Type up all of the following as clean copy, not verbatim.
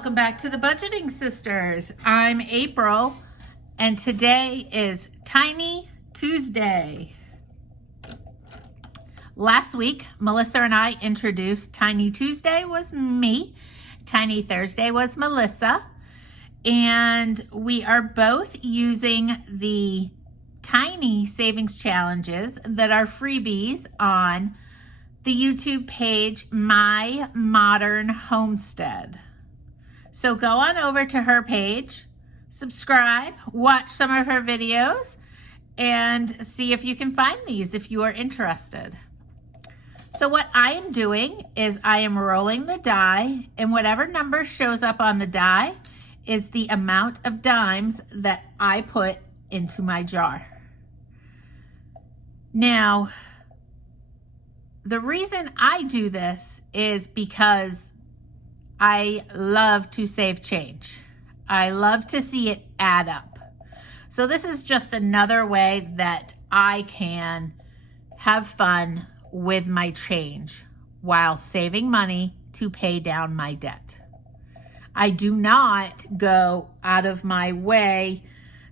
welcome back to the Budgeting Sisters. I'm April, and today is Tiny Tuesday. Last week, Melissa and I introduced Tiny Tuesday was me, Tiny Thursday was Melissa, and we are both using the Tiny Savings Challenges that are freebies on the YouTube page, My Modern Homestead. So go on over to her page, subscribe, watch some of her videos, and see if you can find these if you are interested. So what I am doing is I am rolling the die, and whatever number shows up on the die is the amount of dimes that I put into my jar. Now, the reason I do this is because I love to save change. I love to see it add up. So this is just another way that I can have fun with my change while saving money to pay down my debt. I do not go out of my way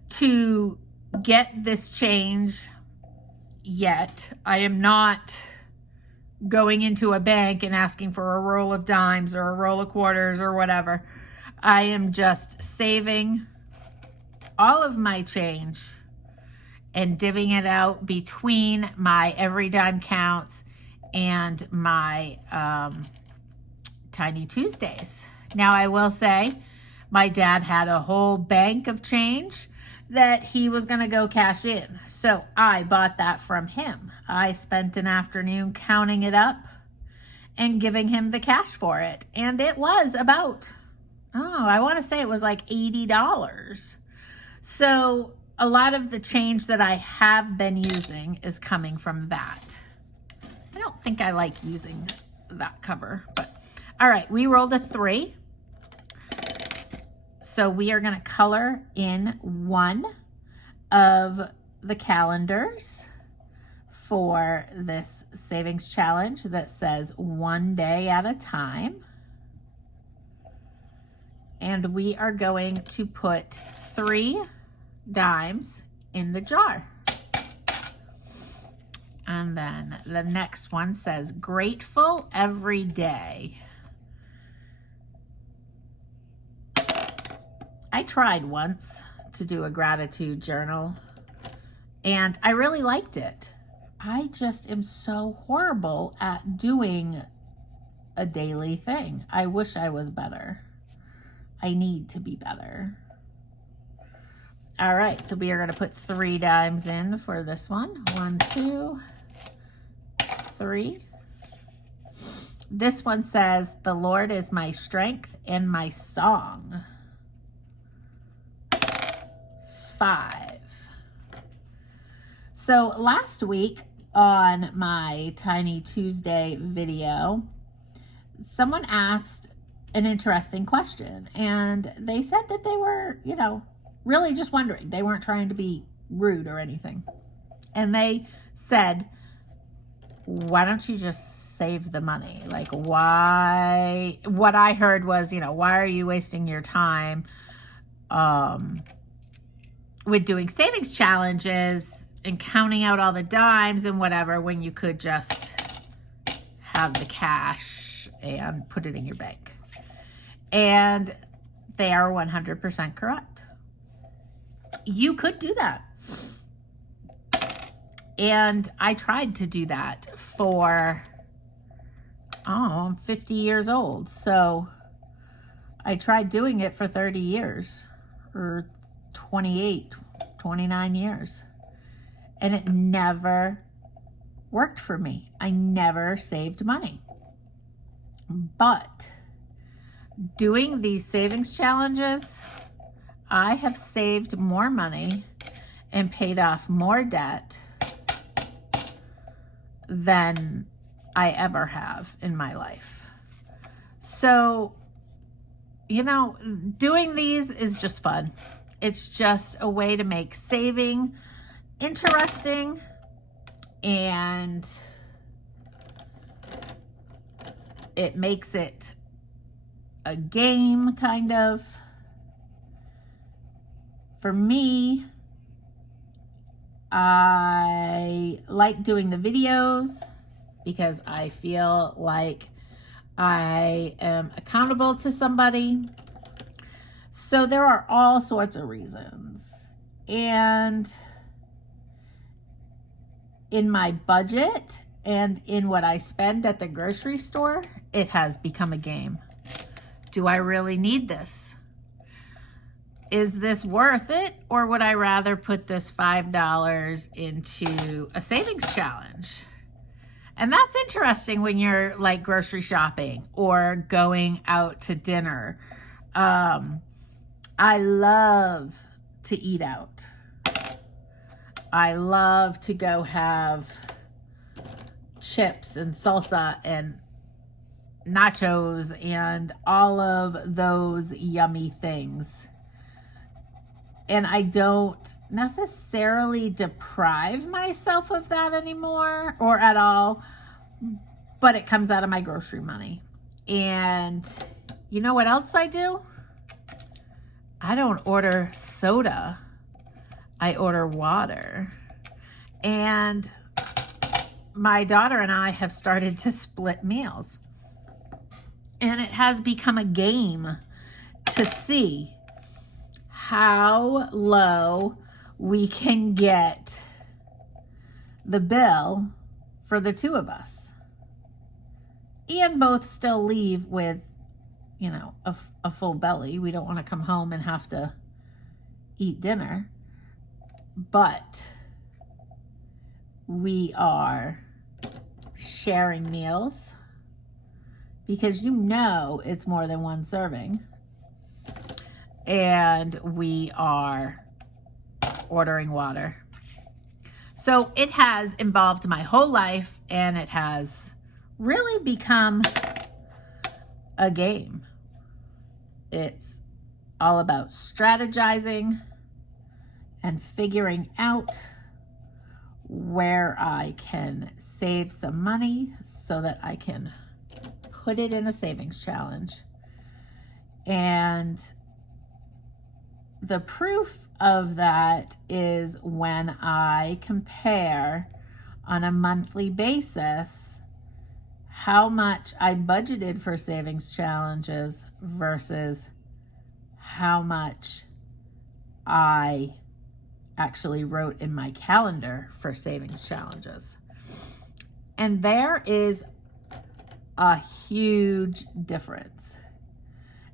to get this change yet. I am not going into a bank and asking for a roll of dimes or a roll of quarters or whatever. I am just saving all of my change and divvying it out between my Every Dime Counts and my Tiny Tuesdays. Now, I will say my dad had a whole bank of change that he was going to go cash in. So I bought that from him. I spent an afternoon counting it up and giving him the cash for it. And it was about, I want to say it was like $80. So a lot of the change that I have been using is coming from that. I don't think I like using that cover, but all right, we rolled a 3. So we are going to color in one of the calendars for this savings challenge that says 1 day at a time. And we are going to put 3 dimes in the jar. And then the next one says grateful every day. I tried once to do a gratitude journal and I really liked it. I just am so horrible at doing a daily thing. I wish I was better. I need to be better. All right, so we are going to put 3 dimes in for this one. 1, 2, 3. This one says, the Lord is my strength and my song. 5. So last week on my Tiny Tuesday video, someone asked an interesting question, and they said that they were, really just wondering. They weren't trying to be rude or anything. And they said, why don't you just save the money? Like, why? What I heard was, why are you wasting your time with doing savings challenges and counting out all the dimes and whatever when you could just have the cash and put it in your bank? And they are 100% correct. You could do that. And I tried to do that for, I'm 50 years old. So I tried doing it for 30 years or 28, 29 years. And it never worked for me. I never saved money. But doing these savings challenges, I have saved more money and paid off more debt than I ever have in my life. So, doing these is just fun. It's just a way to make saving interesting, and it makes it a game, kind of. For me, I like doing the videos because I feel like I am accountable to somebody. So there are all sorts of reasons. And in my budget and in what I spend at the grocery store, it has become a game. Do I really need this? Is this worth it? Or would I rather put this $5 into a savings challenge? And that's interesting when you're like grocery shopping or going out to dinner. I love to eat out. I love to go have chips and salsa and nachos and all of those yummy things. And I don't necessarily deprive myself of that anymore or at all, but it comes out of my grocery money. And you know what else I do? I don't order soda. I order water. And my daughter and I have started to split meals. And it has become a game to see how low we can get the bill for the two of us. And both still leave with, you know, a full belly. We don't want to come home and have to eat dinner. But we are sharing meals because you know it's more than one serving. And we are ordering water. So it has involved my whole life, and it has really become a game. It's all about strategizing and figuring out where I can save some money so that I can put it in a savings challenge. And the proof of that is when I compare on a monthly basis how much I budgeted for savings challenges versus how much I actually wrote in my calendar for savings challenges. And there is a huge difference.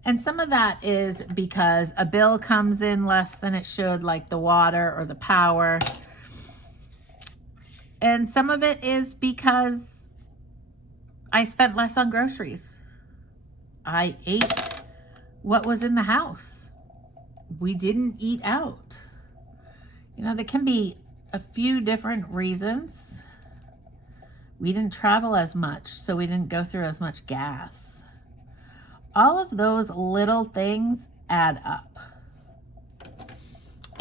And some of that is because a bill comes in less than it should, like the water or the power. And some of it is because I spent less on groceries. I ate what was in the house. We didn't eat out. You know, there can be a few different reasons. We didn't travel as much, so we didn't go through as much gas. All of those little things add up.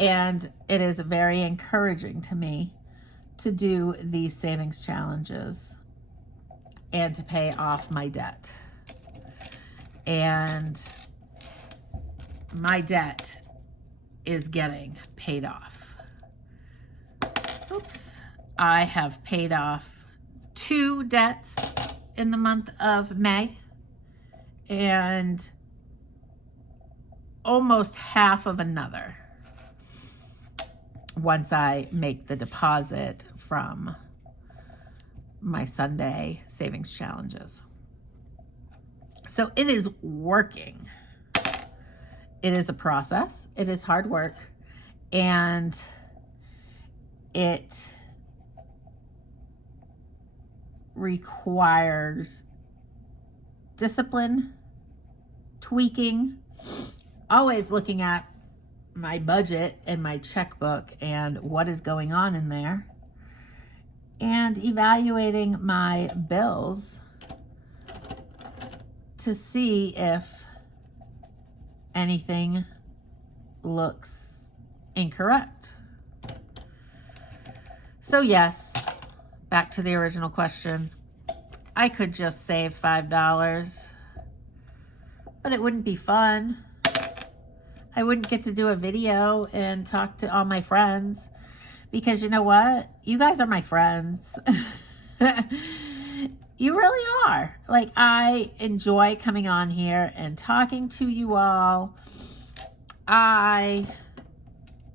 And it is very encouraging to me to do these savings challenges and to pay off my debt. And my debt is getting paid off. Oops. I have paid off 2 debts in the month of May. And almost half of another once I make the deposit from my Sunday savings challenges. So it is working. It is a process. It is hard work. And it requires discipline, tweaking, always looking at my budget and my checkbook and what is going on in there, and evaluating my bills to see if anything looks incorrect. So yes, back to the original question. I could just save $5 but it wouldn't be fun. I wouldn't get to do a video and talk to all my friends, because you know what? You guys are my friends. You really are. Like, I enjoy coming on here and talking to you all. I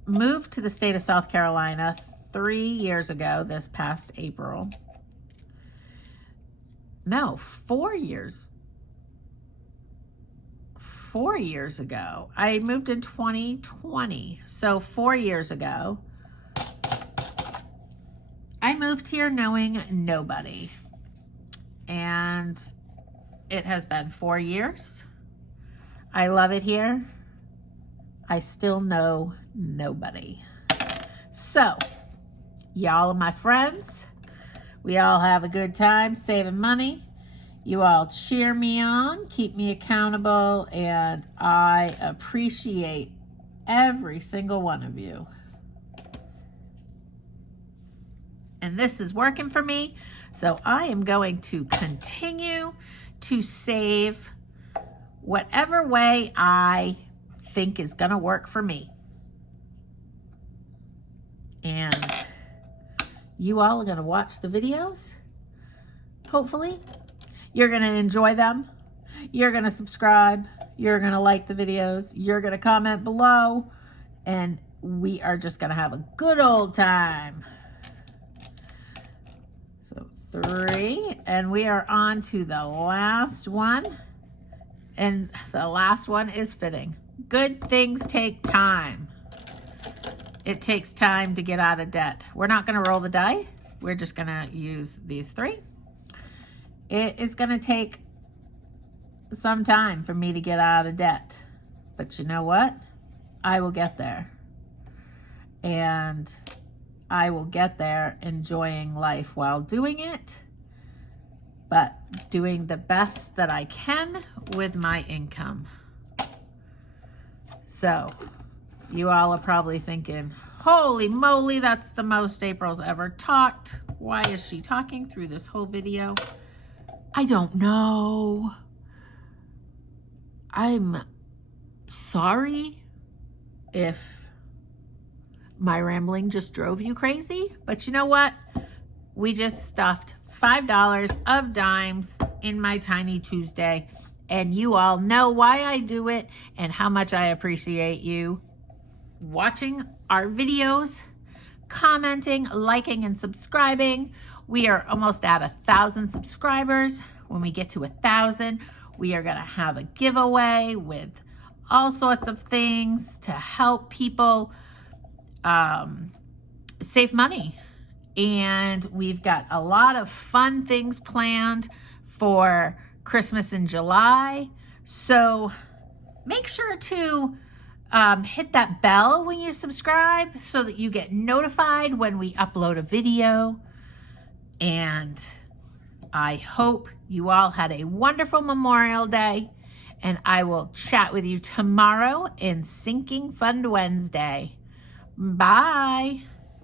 moved to the state of South Carolina 3 years ago, this past April. No, 4 years. 4 years ago. I moved in 2020. So 4 years ago, I moved here knowing nobody. And it has been 4 years. I love it here. I still know nobody. So, y'all are my friends. We all have a good time saving money. You all cheer me on, keep me accountable, and I appreciate every single one of you. And this is working for me, so I am going to continue to save whatever way I think is going to work for me. And you all are going to watch the videos, hopefully. You're going to enjoy them. You're going to subscribe. You're going to like the videos. You're going to comment below. And we are just going to have a good old time. So 3. And we are on to the last one. And the last one is fitting. Good things take time. It takes time to get out of debt. We're not going to roll the die. We're just going to use these 3. It is going to take some time for me to get out of debt. But you know what? I will get there. And I will get there enjoying life while doing it, but doing the best that I can with my income. So, you all are probably thinking, holy moly, that's the most April's ever talked. Why is she talking through this whole video? I don't know. I'm sorry if my rambling just drove you crazy, but you know what? We just stuffed $5 of dimes in my Tiny Tuesday, and you all know why I do it and how much I appreciate you watching our videos, commenting, liking, and subscribing. We are almost at 1,000 subscribers. When we get to 1,000, we are gonna have a giveaway with all sorts of things to help people save money. And we've got a lot of fun things planned for Christmas in July. So make sure to hit that bell when you subscribe so that you get notified when we upload a video. And I hope you all had a wonderful Memorial Day, and I will chat with you tomorrow in Sinking Fund Wednesday. Bye.